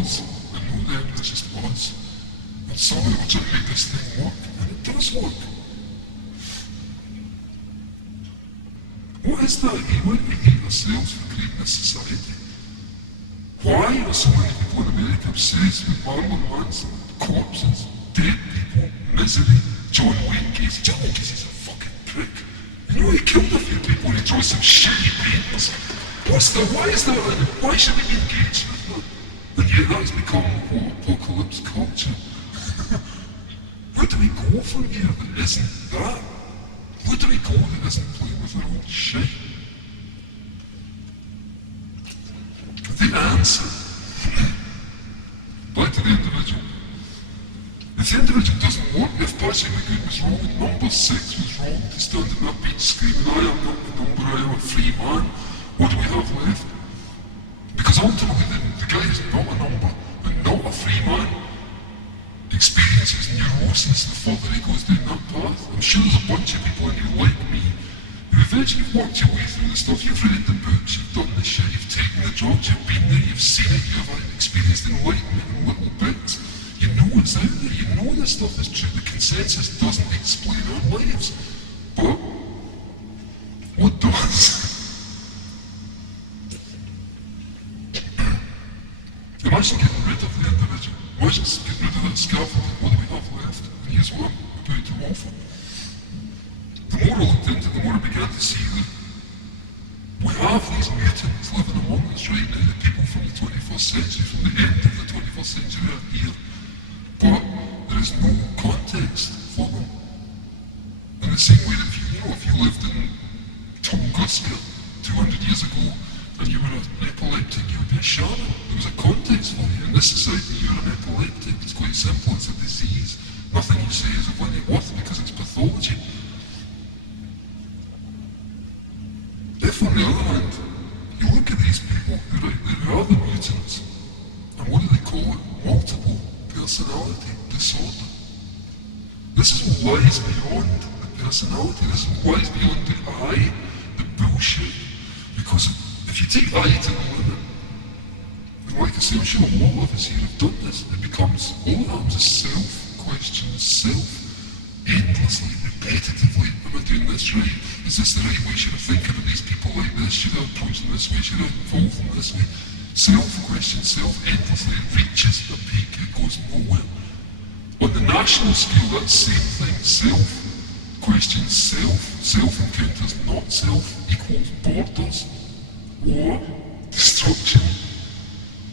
was, and know then there's just was. And somehow we're trying to make this thing work, and it does work. What is that? Why do we hate ourselves for creating this society? Why are so many people in America obsessed with Marilyn Manson, corpses, dead people, misery, John Wayne Gacy? John Wayne Gacy's a fucking prick. You know, he killed a few people and he draws some shitty paintings. What's that? Why is that? Why should we be engaged with that? And yet that's become what apocalypse culture. Where do we go from here that isn't that? Where do we go that isn't playing with our own shit? The answer, back to the individual. If the individual doesn't work, if Patrick McGoon was wrong and number 6 was wrong, to stand in that beach screaming, I am not the number, I am a free man, what do we have left? Because ultimately the guy who's not a number and not a free man experiences neurosis the further he goes down that path. I'm sure there's a bunch of people in here like me who eventually you've worked your way through the stuff, you've read the books, you've done the shit, you've taken the drugs, you've been there, you've seen it, you've experienced enlightenment in little bits. You know what's out there, you know this stuff is true, the consensus doesn't explain our lives. But what does? Imagine getting rid of the individual. Imagine getting rid of that scaffolding. What do we have left? And here's what I'm about to offer. The more I looked into it, the more I began to see that we have these mutants living among us right now, the people from the 21st century, from the end of the 21st century are here. But there is no context for them. In the same way that if you lived in Tunguska 200 years ago and you were an epileptic, you would be a shaman. There was a context for you. In this society, you're an epileptic. It's quite simple, it's a disease. Nothing you say is of any worth because it's pathology. If, on the other hand, you look at these people who are the mutants, and what do they call it? Multiple personality disorder. This is what lies beyond the personality. This is what lies beyond the I, the bullshit. Because if you take I to the limit, and like I say, I'm sure a lot of us here have done this, it becomes all that happens is self-questions, endlessly, repetitively. Am I doing this right? Is this the right way? Should I think about these people like this? Should I approach them this way? Should I involve them this way? Self-question, endlessly, it reaches a peak, it goes nowhere. On the national scale, that same thing, self-question, self-encounters, not self, equals borders, war, destruction.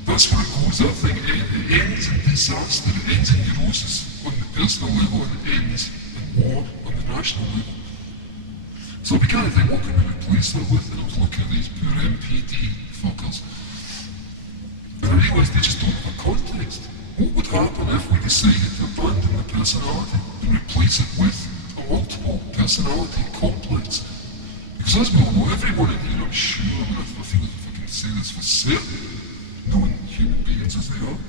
That's where it goes, that thing, it ends in disaster, it ends in neurosis on the personal level, and it ends in war on the national level. So I began to think, what can we replace that with? And I was looking at these poor MPD fuckers. And I realised they just don't have a context. What would happen if we decided to abandon the personality and replace it with a multiple personality complex? Because as we all know, everyone in here, I'm sure, I feel like if I can say this for certain, knowing human beings as they are,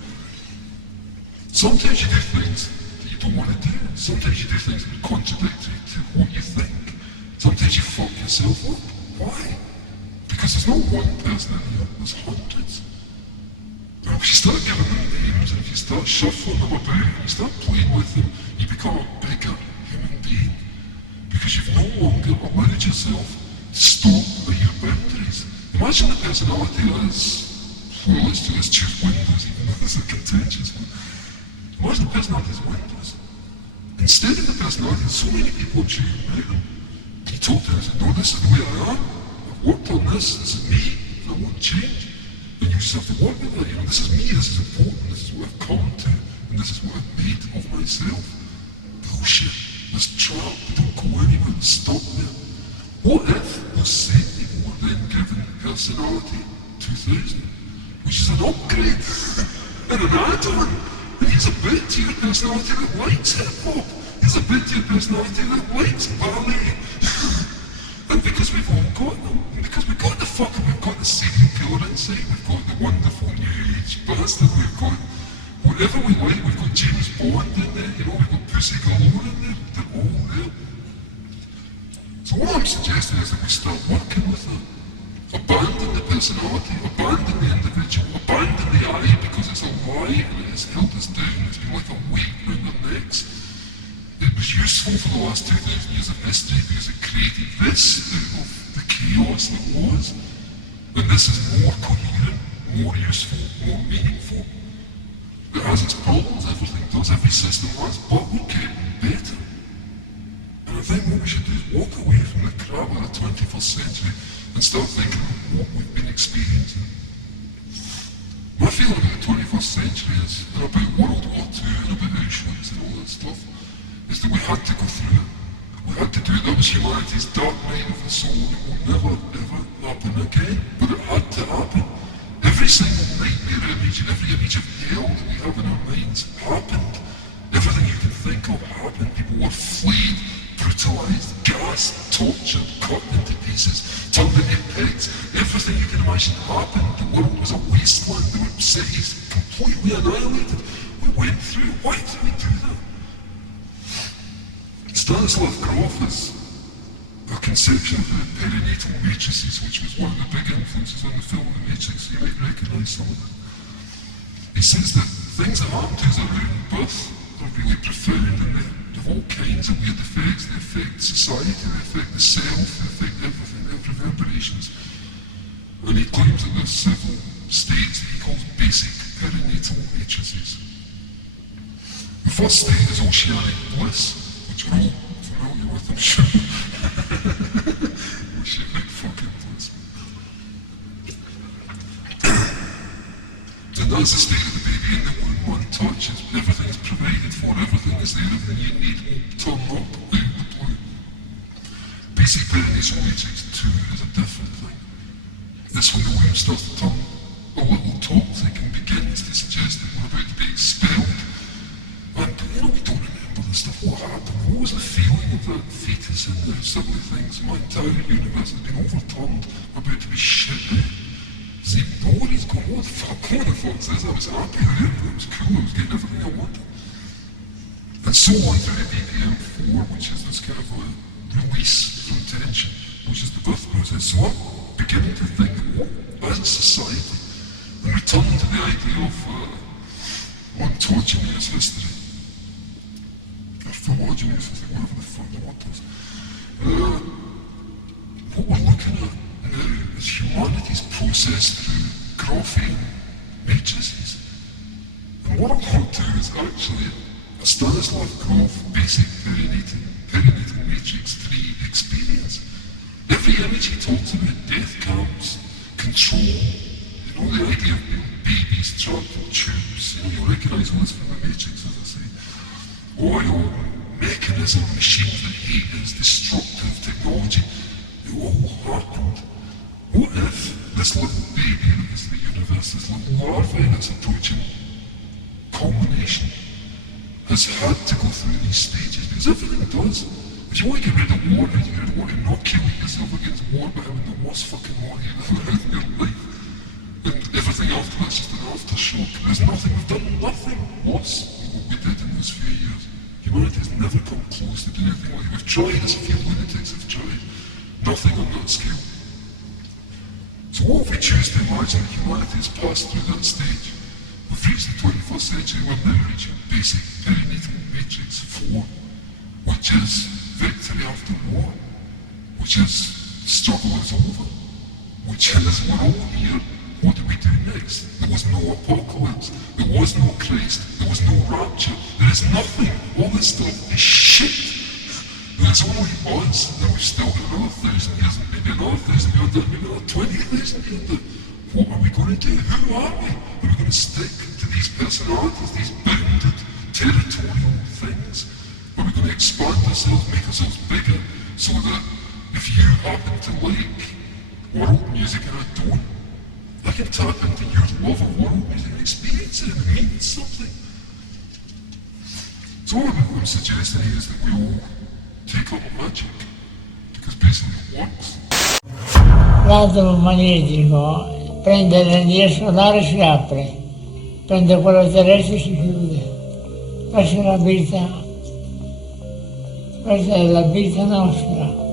sometimes you do things that you don't want to do. Sometimes you do things that are contradictory to what you think. Sometimes you fuck yourself up. Why? Because there's not one person in here, there's hundreds. And if you start giving them names, and if you start shuffling them about, and you start playing with them, you become a bigger human being. Because you've no longer allowed yourself to stop at your boundaries. Imagine the personality as, well, let's choose Windows, even though this is a contentious one. Imagine the personality as Windows. Instead of the personality, so many people are choosing right. You talk to them and say, no, this is the way I am. I've worked on this is me, and I won't change. And you just have to work with that, this is me, this is important, this is what I've come to, and this is what I've made of myself. Bullshit. This trap, they don't go anywhere, they stop there. What if those same people were then given personality 2000, which is an upgrade, and an add-on? And here's a bit to your personality that likes hip-hop. Here's a bit to your personality that likes ballet. And because we've all got them, and because we've got the fucker, we've got the serial killer inside, we've got the wonderful new age bastard, we've got whatever we like, we've got James Bond in there, we've got Pussy Galore in there, they're all there. So what I'm suggesting is that we start working with that. Abandon the personality, abandon the individual, abandon the I because it's a high and it has held us down. It's been like a weight around our necks. It was useful for the last 2,000 years of history because it created this out of the chaos that was. And this is more coherent, more useful, more meaningful. It has its problems, everything does, every system has, but we're getting better. And I think what we should do is walk away from the crap of the 21st century and start thinking of what we've been experiencing. My feeling about the 21st century is, and about World War II and about Auschwitz and all that stuff, is that we had to go through it. We had to do it. That was humanity's dark night of the soul. It will never, ever happen again. But it had to happen. Every single nightmare image and every image of hell that we have in our minds happened. Everything you can think of happened. People were flayed, brutalized, gassed, tortured, cut into pieces, turned into pigs. Everything you can imagine happened. The world was a wasteland. There were cities completely annihilated. We went through. Why did we do that? Stanislav Grof is a conception of the perinatal matrices, which was one of the big influences on the film The Matrix. You might recognise some of it. He says that things that happen to us around birth are really profound and they have all kinds of weird effects. They affect society, they affect the self, they affect everything, they have reverberations. And he claims that there's several states that he calls basic perinatal matrices. The first state is oceanic bliss, which we're all familiar with, I'm sure. Oceanic fucking bliss. And that's the state of the baby in the womb. One touches, everything is provided for, everything is there, everything you need will turn up out of the blue. Basic perinatal matrix 2 is a different thing. This when the womb starts to turn a little toxic and begins to suggest that we're about to be expelled. And we don't remember the stuff, what happened, what was the feeling of that fetus in there, suddenly things, my entire universe has been overturned, I'm about to be shit out. Does he know what he's going, what the fuck, what the fuck is this? I was happy there, it was cool, I was getting everything I wanted. And so on through the BPM4, which is this kind of a release from tension, which is the birth process. So I'm beginning to think, as a society, and return to the idea of ontogeny as history. Or phylogeny, whatever the fuck the word is. What we're looking at now is humanity's process through Grofian matrices. And what I'm going to do is actually a Stanislav Grof basic perinatal matrix 3 experience. Every image he talks about, death camps, control, the idea of babies trapped in tubes, you recognise all this from the Matrix, as I say. Oil, mechanism, machines that hate us, destructive technology, it all happened. What if this little baby that is the universe, this little larvae that's approaching culmination, has had to go through these stages? Because everything does. If you want to get rid of war, you get rid of war, inoculate yourself against war by having the worst fucking war you've ever had in your life. And everything after that's just an aftershock. There's nothing, we've done nothing worse than what we did in those few years. Humanity has never come close to doing anything like it. We've tried, as a few lunatics have tried. Nothing on that scale. So what if we choose to imagine that humanity has passed through that stage? We've reached the 21st century, we're now reaching basic perinatal matrix 4, which is victory after war, which is struggle is over, which is we're all here. What do we do next? There was no apocalypse, there was no Christ, there was no rapture, there is nothing. All this stuff is shit. There's only us, and we've still got another 1,000 years, and maybe another 1,000 years, and maybe another 20,000 years. What are we going to do? Who are we? Are we going to stick to these personalities, these bounded, territorial things? Are we going to expand ourselves, make ourselves bigger, so that if you happen to like world music and I don't, I can tap into your love of world music and experience it, and it means something. So what I'm suggesting is that we all take up magic, because basically it works. L'atomo magnetico prende l'energia solare e si apre, prende quello terrestre e si chiude. Questa è la vita nostra.